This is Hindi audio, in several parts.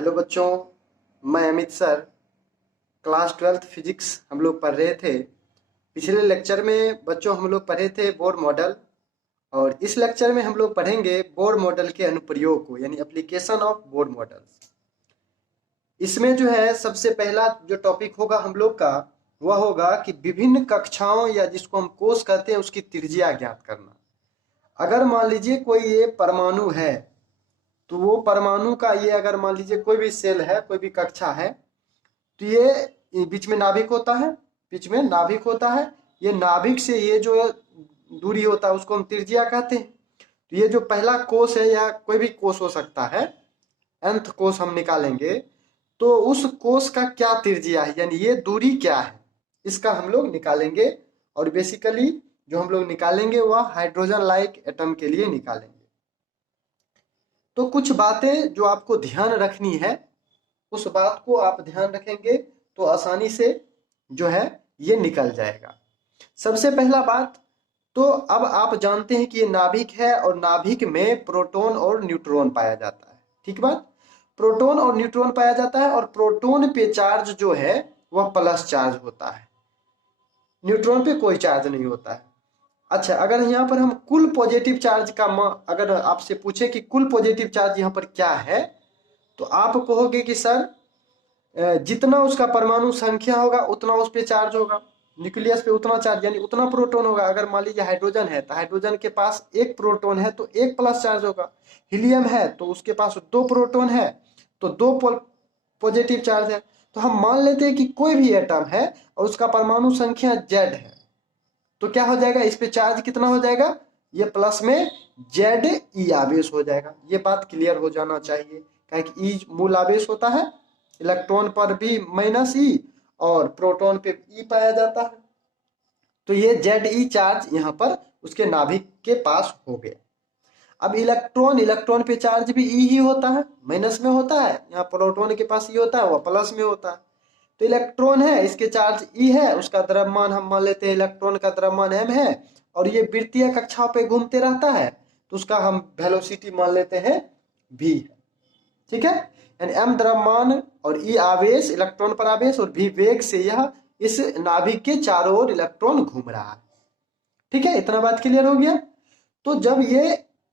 हेलो बच्चों, मैं Amit sir. Class 12th physics हम लोग पढ़ रहे थे। पिछले लेक्चर में बच्चों हम लोग पढ़े थे बोर मॉडल, और इस लेक्चर में हम लोग पढ़ेंगे बोर मॉडल के अनुप्रयोग को, यानी एप्लीकेशन ऑफ बोर मॉडल। इसमें जो है सबसे पहला जो टॉपिक होगा हम लोग का, वह होगा कि विभिन्न कक्षाओं या जिसको हम कोश कहते हैं उसकी त्रिज्या ज्ञात करना। अगर मान लीजिए कोई ये परमाणु है, तो वो परमाणु का ये अगर मान लीजिए कोई भी सेल है, कोई भी कक्षा है, तो ये बीच में नाभिक होता है, बीच में नाभिक होता है। ये नाभिक से ये जो दूरी होता है उसको हम त्रिज्या कहते हैं। तो ये जो पहला कोश है या कोई भी कोश हो सकता है, nth कोश हम निकालेंगे, तो उस कोश का क्या त्रिज्या है, यानी ये दूरी क्या है, इसका हम लोग निकालेंगे। और बेसिकली जो हम लोग निकालेंगे वह हाइड्रोजन लाइक एटम के लिए निकालेंगे। तो कुछ बातें जो आपको ध्यान रखनी है, उस बात को आप ध्यान रखेंगे तो आसानी से जो है ये निकल जाएगा। सबसे पहला बात, तो अब आप जानते हैं कि ये नाभिक है और नाभिक में प्रोटॉन और न्यूट्रॉन पाया जाता है। ठीक बात, प्रोटॉन और न्यूट्रॉन पाया जाता है, और प्रोटॉन पे चार्ज जो है वह प्लस चार्ज होता है, न्यूट्रॉन पे कोई चार्ज नहीं होता है। अच्छा, अगर यहाँ पर हम कुल पॉजिटिव चार्ज का अगर आपसे पूछे कि कुल पॉजिटिव चार्ज यहाँ पर क्या है, तो आप कहोगे कि सर जितना उसका परमाणु संख्या होगा उतना उस पे चार्ज होगा, न्यूक्लियस पे उतना चार्ज, यानी उतना प्रोटॉन होगा। अगर मान लीजिए हाइड्रोजन है तो हाइड्रोजन के पास एक प्रोटॉन है तो एक प्लस चार्ज होगा। हीलियम है तो उसके पास दो प्रोटॉन है तो दो पॉजिटिव चार्ज है। तो हम मान लेते हैं कि कोई भी एटम है और उसका परमाणु संख्या जेड है, तो क्या हो जाएगा, इस पे चार्ज कितना हो जाएगा, ये प्लस में जेड ई आवेश हो जाएगा। ये बात क्लियर हो जाना चाहिए, क्योंकि ई मूल आवेश होता है, इलेक्ट्रॉन पर भी माइनस ई और प्रोटॉन पे ई पाया जाता है। तो ये जेड ई चार्ज यहाँ पर उसके नाभिक के पास हो गया। अब इलेक्ट्रॉन, इलेक्ट्रॉन पे चार्ज भी ई ही होता है, माइनस में होता है। यहाँ प्रोटॉन के पास ई होता है, वह प्लस में होता है। तो इलेक्ट्रॉन है, इसके चार्ज ई है, उसका द्रव्यमान हम मान लेते हैं इलेक्ट्रॉन का द्रव्यमान m है, और ये वृत्तीय कक्षाओं पे घूमते रहता है, तो उसका हम वेलोसिटी मान लेते हैं v है। ठीक है, यानी m द्रव्यमान और e आवेश, इलेक्ट्रॉन पर आवेश, और v वेग से यह इस नाभिक के चारों ओर इलेक्ट्रॉन घूम रहा है। ठीक है, इतना बात क्लियर हो गया। तो जब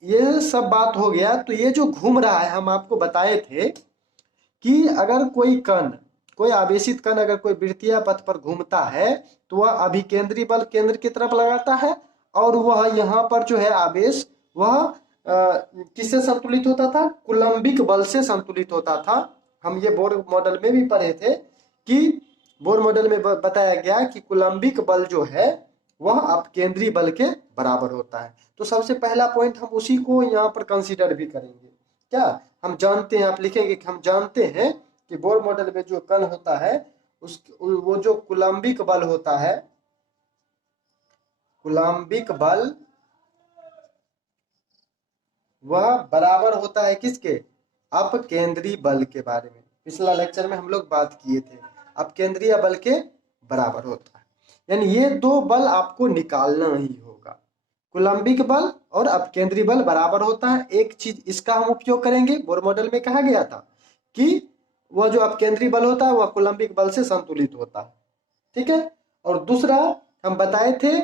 ये सब बात हो गया, तो ये जो घूम रहा है, हम आपको बताए थे कि अगर कोई कण, कोई आवेशित कण अगर कोई वृत्तीय पथ पर घूमता है, तो वह अभिकेंद्री बल केंद्र की तरफ लगाता है, और वह यहाँ पर जो है आवेश वह किससे संतुलित होता था, कुलंबिक बल से संतुलित होता था। हम ये बोर मॉडल में भी पढ़े थे कि बोर मॉडल में बताया गया कि कुलंबिक बल जो है वह अपकेंद्री बल के बराबर होता है। तो सबसे पहला पॉइंट हम उसी को यहाँ पर कंसीडर भी करेंगे। क्या हम जानते हैं, आप लिखेंगे कि हम जानते हैं कि बोर मॉडल में जो कण होता है वो जो कुलंबिक बल होता है, कुलंबिक बल वह बराबर होता है किसके, अपकेंद्री बल के बारे में पिछला लेक्चर में हम लोग बात किए थे। अपकेंद्रीय बल के बराबर होता है, यानी ये दो बल आपको निकालना ही होगा। कुलंबिक बल और अपकेंद्री बल बराबर होता है। एक चीज इसका हम उपयोग करेंगे, बोर मॉडल में कहा गया था कि वह जो अपकेंद्री बल होता है वह कुलंबिक बल से संतुलित होता है। ठीक है, और दूसरा हम बताए थे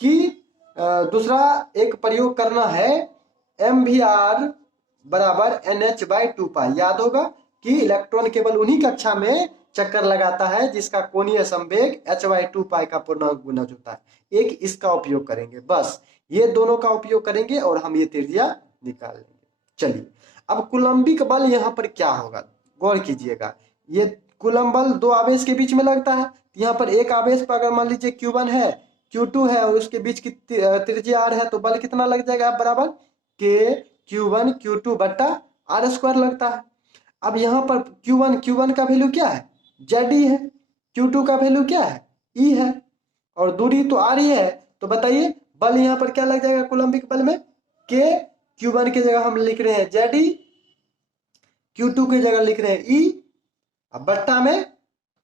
कि दूसरा एक प्रयोग करना है, mvr बराबर nh/2π। याद होगा कि इलेक्ट्रॉन केवल उन्हीं कक्षा में चक्कर लगाता है जिसका कोणीय संवेग h/2π का पूर्णांक गुणज होता है। एक इसका उपयोग करेंगे, बस ये दोनों का उपयोग करेंगे और हम ये त्रिज्या निकाल लेंगे। चलिए, अब कुलंबिक बल यहाँ पर क्या होगा, गौर कीजिएगा। ये कुलम बल दो आवेश के बीच में लगता है। यहाँ पर एक आवेश पर अगर मान लीजिए Q1 है, Q2 है, और उसके बीच की त्रिज्या r है, तो बल कितना लग जाएगा, बराबर k Q1 Q2 बट्टा r² लगता है। अब यहाँ पर Q1 का वैल्यू क्या है, Ze है, Q2 का वैल्यू क्या है, E है, और दूरी तो r ही है। तो बताइए बल यहाँ पर क्या लग जाएगा कुलंबिक बल में, k Q1 की जगह हम लिख रहे हैं Ze, Q2 की जगह लिख रहे हैं E, अब बट्टा में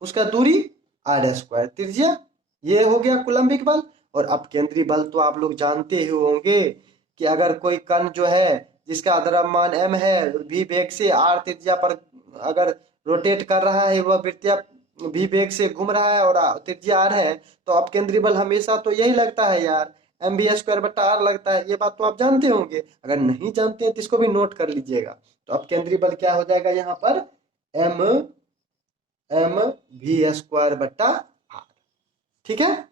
उसका दूरी r², त्रिज्या। ये हो गया कुलंबिक बल। और अपकेंद्री बल तो आप लोग जानते ही होंगे कि अगर कोई कण जो है, जिसका द्रव्यमान m है, v वेग से r त्रिज्या पर अगर रोटेट कर रहा है, वह वृत्तीय v वेग से घूम रहा है और त्रिज्या r है, तो अपकेंद्री बल हमेशा तो यही लगता है यार, mv² बट्टा r लगता है। ये बात तो आप जानते होंगे, अगर नहीं जानते हैं तो इसको भी नोट कर लीजिएगा। तो अपकेंद्री बल क्या हो जाएगा यहाँ पर, mv² बट्टा r। ठीक है,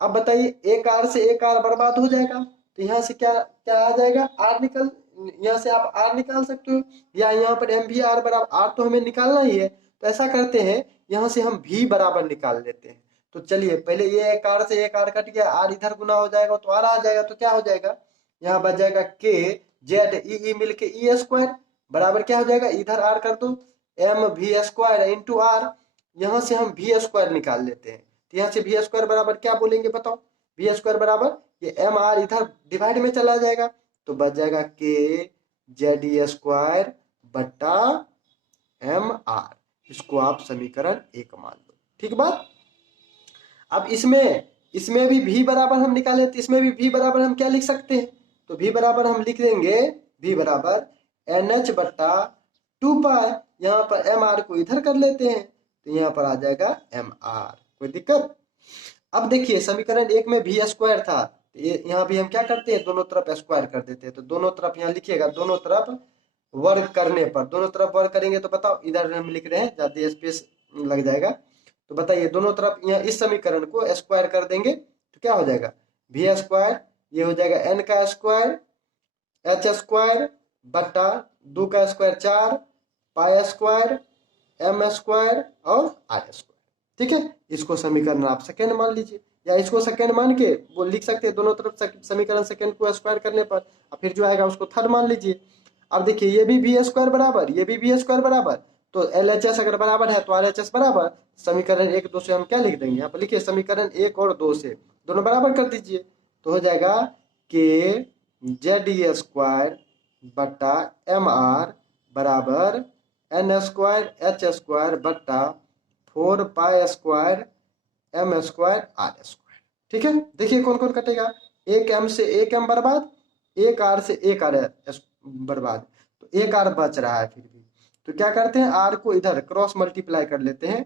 अब बताइए एक आर से एक आर बर्बाद हो जाएगा, तो यहाँ से क्या क्या आ जाएगा, आर निकल, यहाँ से आप आर निकाल सकते हो, या यहाँ पर एम भी आर बराबर, आर तो हमें निकालना ही है, तो ऐसा करते हैं यहाँ से हम भी बराबर निकाल लेते हैं। तो चलिए पहले ये एक आर से एक आर कट गया, आर इधर गुना हो जाएगा तो आर आ जाएगा, तो क्या हो जाएगा, यहाँ बच जाएगा के जेड ई मिल के ई स्क्वायर बराबर क्या हो जाएगा, इधर आर कर दो, M V square into R, यहाँ से हम वी स्क्वायर निकाल लेते हैं। तो यहाँ से वी स्क्वायर बराबर क्या बोलेंगे बताओ, वी स्क्वायर बराबर ये एम आर इधर डिवाइड में चला जाएगा, तो बच जाएगा के जेड ई स्क्वायर बट्टा एम आर। इसको आप समीकरण 1 मान लो, ठीक बात। अब इसमें भी v बराबर हम निकाले, तो इसमें भी v बराबर हम क्या लिख सकते हैं, तो v बराबर हम लिख देंगे, v बराबर NH बट्टा 2 पाई, यहाँ पर एम आर को इधर कर लेते हैं, तो यहाँ पर आ जाएगा एम आर, कोई दिक्कत। अब देखिए समीकरण 1 में वी स्क्वायर था, यहाँ भी हम क्या करते हैं, दोनों तरफ स्क्वायर कर देते हैं, तो दोनों तरफ यहाँ लिखिएगा, दोनों तरफ वर्ग करने पर, दोनों तरफ वर्ग करेंगे तो बताओ, इधर हम लिख रहे हैं ज्यादा स्पेस लग जाएगा, तो बताइए दोनों तरफ यहाँ इस समीकरण को स्क्वायर कर देंगे तो क्या हो जाएगा, वी स्क्वायर ये हो जाएगा एन का स्क्वायर एच स्क्वायर बट्टा 2 का square 4 pi square M square और आर स्क्वायर। ठीक है, इसको समीकरण आप सेकेंड मान लीजिए, या इसको सेकेंड मान के वो लिख सकते हैं, दोनों तरफ समीकरण सेकेंड को स्क्वायर करने पर, और फिर जो आएगा उसको थर्ड मान लीजिए। अब देखिए ये भी वी स्क्वायर बराबर, ये भी वी स्क्वायर बराबर, तो एल एच एस अगर बराबर है तो आर एच एस बराबर, समीकरण 1 2 से हम क्या लिख देंगे, यहाँ पर लिखिए समीकरण 1 और 2 से दोनों बराबर कर दीजिए, तो हो जाएगा के जेड ई स्क्वायर बट्टा एम आर बराबर एन स्क्वायर एच स्क्वायर बट्टा 4 pi square M square R square. ठीक है, देखिए कौन कौन कटेगा, एक एम से एक एम बर्बाद, एक आर से एक आर बर्बाद, तो एक आर बच रहा है फिर भी, तो क्या करते हैं आर को इधर क्रॉस मल्टीप्लाई कर लेते हैं,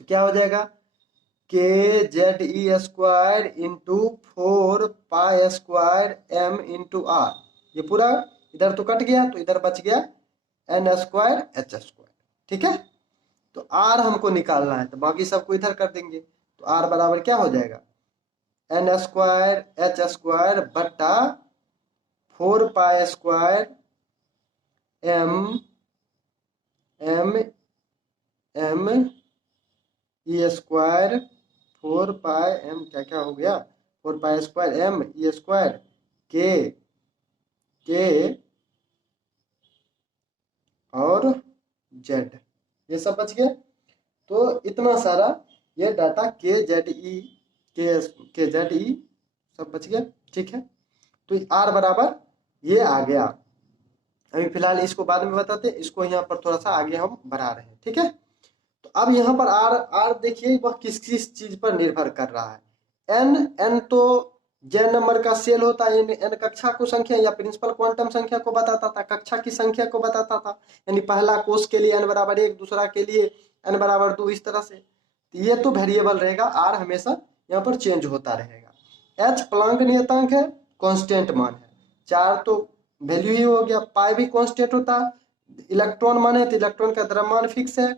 तो क्या हो जाएगा K Z E square into 4 pi square M into R, ये पूरा इधर तो कट गया, तो इधर बच गया एन स्क्वायर एच स्क्वायर। ठीक है, तो आर हमको निकालना है, तो बाकी सबको इधर कर देंगे, तो आर बराबर क्या हो जाएगा, एन स्क्वायर एच स्क्वायर बट्टा 4 pi square M M M E square 4 pi M क्या क्या हो गया, 4 pi square M E square K और जेड, ये सब बच गया। तो इतना सारा ये डाटा के जेड ई सब बच गया। ठीक है, तो आर बराबर ये आ गया, अभी फिलहाल इसको बाद में बताते हैं, इसको यहाँ पर थोड़ा सा आगे हम बढ़ा रहे हैं। ठीक है, तो अब यहाँ पर आर देखिए वह किस किस चीज पर निर्भर कर रहा है, एन तो जैन नंबर का सेल होता है, एन कक्षा को संख्या या प्रिंसिपल क्वांटम संख्या को बताता था, कक्षा की संख्या को बताता था, यानी पहला कोष के लिए एन बराबर 1, दूसरा के लिए एन बराबर 2, इस तरह से। तो ये तो वेरिएबल रहेगा, आर हमेशा यहाँ पर चेंज होता रहेगा। एच प्लांक नियतांक है, कांस्टेंट मान है, 4 तो वैल्यू ही हो गया, पाई भी कांस्टेंट होता है, इलेक्ट्रॉन मान है तो इलेक्ट्रॉन का द्रव्यमान फिक्स है,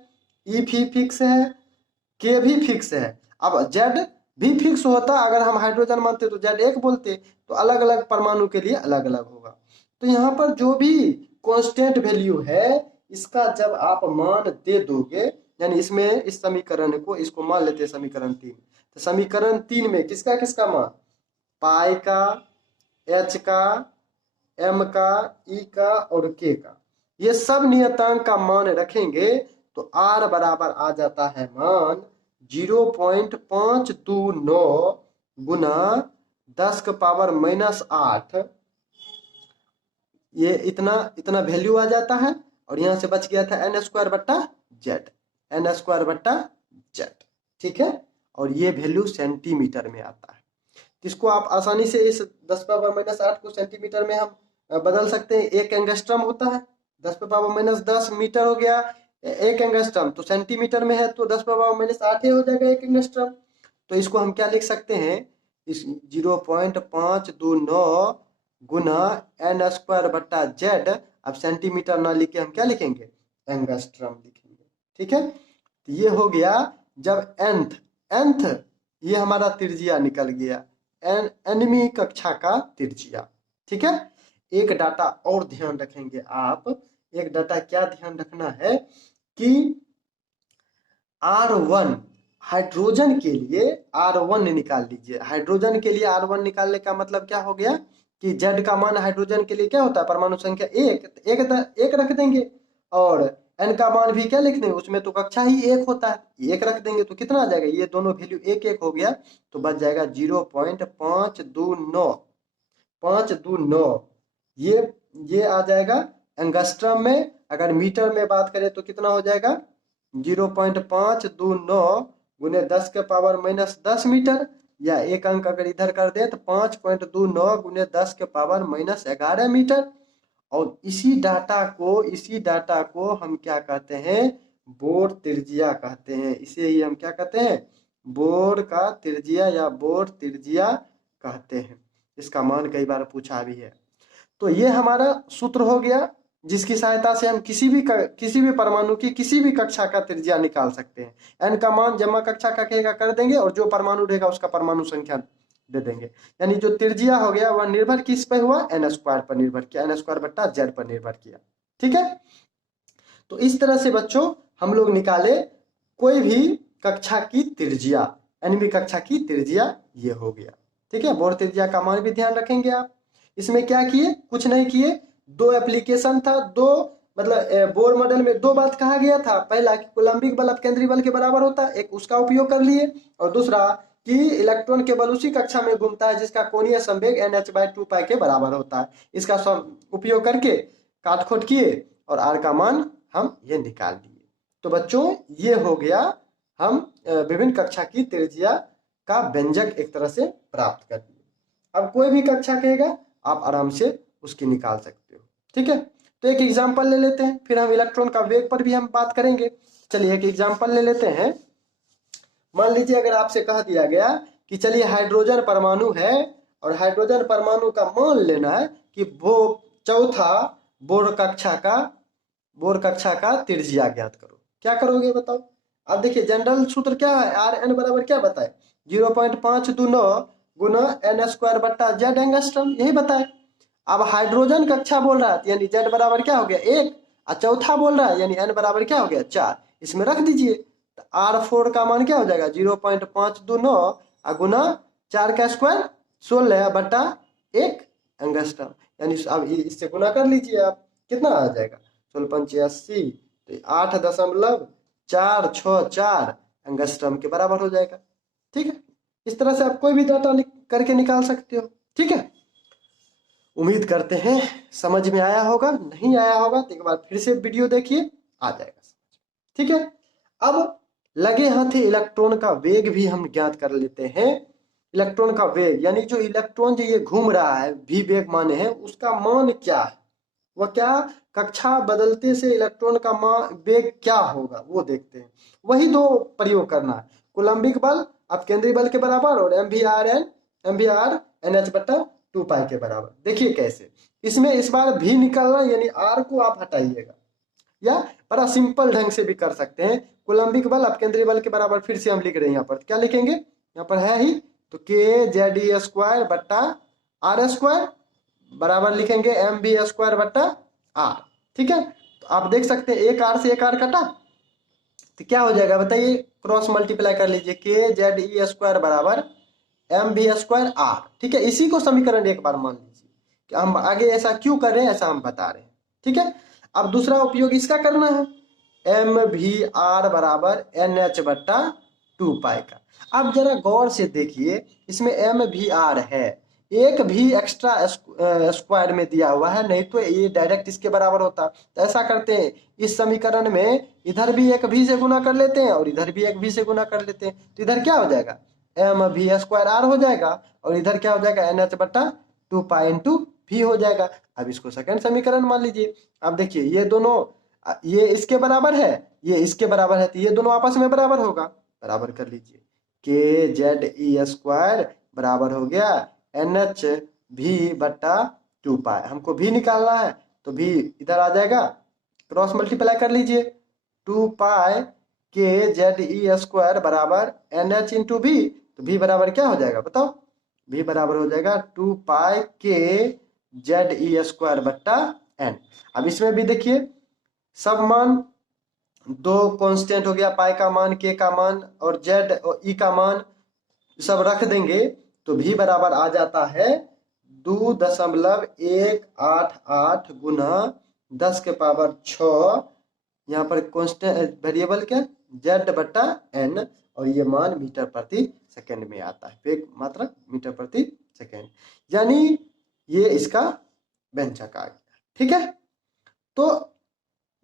ई भी फिक्स है, के भी फिक्स है। अब जेड भी फिक्स होता, अगर हम हाइड्रोजन मानते तो जेड 1 बोलते, तो अलग अलग परमाणु के लिए अलग अलग होगा। तो यहाँ पर जो भी कांस्टेंट वैल्यू है, इसका जब आप मान दे दोगे, यानी इसमें इस समीकरण को इसको मान लेते हैं समीकरण 3, तो समीकरण 3 में किसका किसका मान, पाई का, एच का, एम का, ई का और के का, ये सब नियतांक का मान रखेंगे, तो आर बराबर आ जाता है मान 0.529 गुना 10 का पावर -8, ये इतना वैल्यू आ जाता है, और यहां से बच गया था एन स्क्वायर बट्टा जेड, एन स्क्वायर बट्टा जेड। ठीक है, और ये वैल्यू सेंटीमीटर में आता है, इसको आप आसानी से इस 10 पावर -8 को सेंटीमीटर में हम बदल सकते हैं। एक एंगस्ट्रम होता है 10⁻⁻10 मीटर हो गया एक एंगस्ट्रम, तो सेंटीमीटर में है तो 10⁻⁸ हो जाएगा एक एंगस्ट्रम। तो इसको हम क्या लिख सकते हैं, इस 0.529 गुना n² z। अब सेंटीमीटर ना लिख के हम क्या लिखेंगे, एंगस्ट्रम लिखेंगे। ठीक है, तो ये हो गया जब nth ये हमारा त्रिज्या निकल गया, एनवी कक्षा का त्रिज्या। ठीक है, एक डाटा और ध्यान रखेंगे आप, एक डाटा क्या ध्यान रखना है कि R1 हाइड्रोजन के लिए R1 निकाल लीजिए। हाइड्रोजन के लिए R1 निकालने का मतलब क्या हो गया कि Z का मान हाइड्रोजन के लिए क्या होता है, परमाणु संख्या एक रख देंगे, और N का मान भी क्या लिख देंगे, उसमें तो कक्षा ही एक होता है, एक रख देंगे तो कितना आ जाएगा, ये दोनों वैल्यू एक एक हो गया तो बच जाएगा 0.529। ये आ जाएगा एंगस्ट्रम में। अगर मीटर में बात करें तो कितना हो जाएगा 0.529 गुने 10⁻⁻10 मीटर, या एक अंक अगर इधर कर दे तो 5.29 गुने 10⁻⁻11 मीटर। और इसी डाटा को हम क्या कहते हैं, बोर त्रिज्या कहते हैं। इसे ही हम क्या कहते हैं, बोर का त्रिज्या या बोर त्रिज्या कहते हैं। इसका मान कई बार पूछा भी है। तो ये हमारा सूत्र हो गया जिसकी सहायता से हम किसी भी परमाणु की किसी भी कक्षा का त्रिज्या निकाल सकते हैं। n का मान जमा कक्षा का कहेगा कर देंगे और जो परमाणु रहेगा उसका परमाणु संख्या दे देंगे। यानी जो त्रिज्या हो गया वह निर्भर किस पर हुआ, n² पर निर्भर किया, n² z पर निर्भर किया। ठीक है, तो इस तरह से बच्चों हम लोग निकाले कोई भी कक्षा की त्रिज्या, nवीं कक्षा की त्रिज्या ये हो गया। ठीक है, बोर त्रिज्या का मान भी ध्यान रखेंगे आप। इसमें क्या किए, कुछ नहीं किए, दो एप्लीकेशन था, दो मतलब बोर मॉडल में दो बात कहा गया था। पहला कि कोलंबिक बल अपकेंद्री बल के बराबर होता है, एक उसका उपयोग कर लिए, और दूसरा कि इलेक्ट्रॉन केवल उसी कक्षा में घूमता है जिसका कोणीय संवेग nh/2π के बराबर होता है। इसका उपयोग करके काट खोट किए और r का मान हम ये निकाल लिए। तो बच्चों ये हो गया हम विभिन्न कक्षा की त्रिज्या का व्यंजक एक तरह से प्राप्त कर लिए। अब कोई भी कक्षा कहेगा आप आराम से उसकी निकाल सकते हो। ठीक है, तो एक एग्जांपल ले लेते हैं, फिर हम इलेक्ट्रॉन का वेग पर भी हम बात करेंगे। चलिए एक एग्जांपल ले लेते हैं। मान लीजिए अगर आपसे कह दिया गया कि चलिए हाइड्रोजन परमाणु है और हाइड्रोजन परमाणु का मान लेना है कि वो चौथा बोर कक्षा का त्रिज्या ज्ञात करो। क्या करोगे बताओ। अब देखिए जनरल सूत्र क्या है, Rn बराबर क्या बताए, 0.529 गुना n² z एंगस्ट्रम, यही बताए। अब हाइड्रोजन कक्षा बोल रहा है यानी z बराबर क्या हो गया 1, और चौथा बोल रहा है यानी n बराबर क्या हो गया 4, इसमें रख दीजिए। तो R4 का मान क्या हो जाएगा 0.529 गुना 4 का स्क्वायर 16/1 एंगस्ट्रम, यानी अब इससे गुना कर लीजिए आप, कितना आ जाएगा 16×5 = 80, तो 8.464 एंगस्ट्रम के बराबर हो जाएगा। ठीक है, इस तरह से आप कोई भी डाटा करके निकाल सकते हो। ठीक है, उम्मीद करते हैं समझ में आया होगा, नहीं आया होगा तो एक बार फिर से वीडियो देखिए, आ जाएगा समझ। ठीक है, अब लगे हाथे इलेक्ट्रॉन का वेग भी हम ज्ञात कर लेते हैं। इलेक्ट्रॉन का वेग यानी जो इलेक्ट्रॉन जो ये घूम रहा है v वेग माने हैं, उसका मान क्या है, वह क्या कक्षा बदलते से इलेक्ट्रॉन का मान वेग क्या होगा वो देखते हैं। वही दो प्रयोग करना है, कोलंबिक बल अपकेंद्री बल के बराबर और mvr nh/2π के बराबर। देखिए कैसे, इसमें इस बार भी निकालना यानी r को आप हटाइएगा, या बड़ा सिंपल ढंग से भी कर सकते हैं। कोलंबिक बल अपकेंद्री बल के बराबर फिर से हम लिख रहे हैं, यहाँ पर क्या लिखेंगे, यहाँ पर है ही तो kZe²/r² बराबर लिखेंगे mv²/r। ठीक है, तो आप देख सकते हैं एक r से एक r कटा तो क्या हो जाएगा बताइए, क्रॉस मल्टीप्लाई कर लीजिए, kZe² बराबर mv²r। ठीक है, इसी को समीकरण एक बार मान लीजिए कि हम आगे ऐसा क्यों कर रहे हैं, ऐसा हम बता रहे हैं। ठीक है, अब दूसरा उपयोग इसका करना है, mvr बराबर nh/2π का। अब जरा गौर से देखिए, इसमें mvr है, एक भी एक्स्ट्रा स्क्वायर में दिया हुआ है, नहीं तो ये डायरेक्ट इसके बराबर होता। तो ऐसा करते हैं, इस समीकरण में इधर भी एक भी से गुना कर लेते हैं और इधर भी एक भी से गुना कर लेते हैं, तो इधर क्या हो जाएगा mv² r हो जाएगा और इधर क्या हो जाएगा nh/2 2 पाई इंटू भी हो जाएगा। अब इसको सेकंड समीकरण मान लीजिए। अब देखिए ये दोनों ये इसके बराबर है, ये इसके बराबर है, तो ये दोनों आपस में बराबर होगा, बराबर कर लीजिए। के जेड ई स्क्वायर बराबर हो गया एन एच भी बट्टा 2 पाई। हमको भी निकालना है तो भी इधर आ जाएगा, क्रॉस मल्टीप्लाई कर लीजिए। 2 पाई के जेड ई स्क्वायर बराबर एन एच इंटू भी, तो भी बराबर क्या हो जाएगा बताओ? भी बराबर हो जाएगा 2 पाई के जेड ई स्क्वायर बट्टा एन। अब इसमें भी देखिए सब मान, दो कांस्टेंट हो गया, पाई का मान, के का मान और जेड और ई का मान सब रख देंगे तो भी बराबर आ जाता है 2.188 गुना 10 के पावर 6, यहाँ पर कांस्टेंट वेरिएबल क्या, जेड बट्टा एन, और ये मान मीटर प्रति सेकंड में आता है, वेग मात्रक मीटर प्रति सेकंड, यानी ये इसका व्यंजक आ गया। ठीक है, तो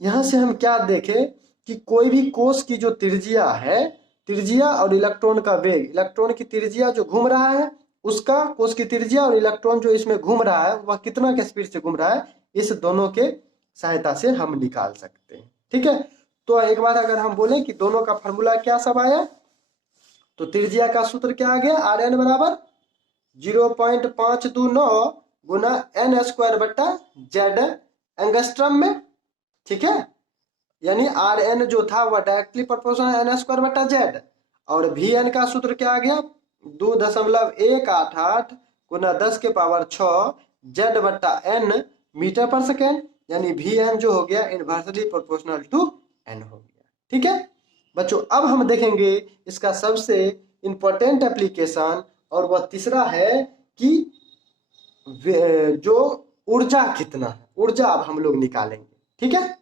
यहां से हम क्या देखें कि कोई भी कोश की जो त्रिज्या है, त्रिज्या और इलेक्ट्रॉन का वेग, इलेक्ट्रॉन की त्रिज्या जो घूम रहा है उसका, कोश की त्रिज्या और इलेक्ट्रॉन जो इसमें घूम रहा है वह कितना के स्पीड से घूम रहा है, इस दोनों के सहायता से हम निकाल सकते हैं। ठीक है, तो एक बार अगर हम बोलें कि दोनों का फॉर्मूला क्या सब आया, तो त्रिज्या का सूत्र क्या आ गया, आर एन बराबर 0.529 गुना एन स्क्वायर बट्टा जेड एंगस्ट्रम में। ठीक है, यानी आर एन जो था वह डायरेक्टली प्रोपोर्शनल एन स्क्वायर बट्टा जेड, और वी एन का सूत्र क्या आ गया 2.188 गुना 10 के पावर 6 जेड बट्टा एन मीटर पर सेकेंड, यानी वी एन जो हो गया इनवर्सली प्रोपोर्शनल टू एन हो गया। ठीक है बच्चों, अब हम देखेंगे इसका सबसे इंपॉर्टेंट एप्लीकेशन, और वह तीसरा है कि जो ऊर्जा कितना है, ऊर्जा अब हम लोग निकालेंगे। ठीक है,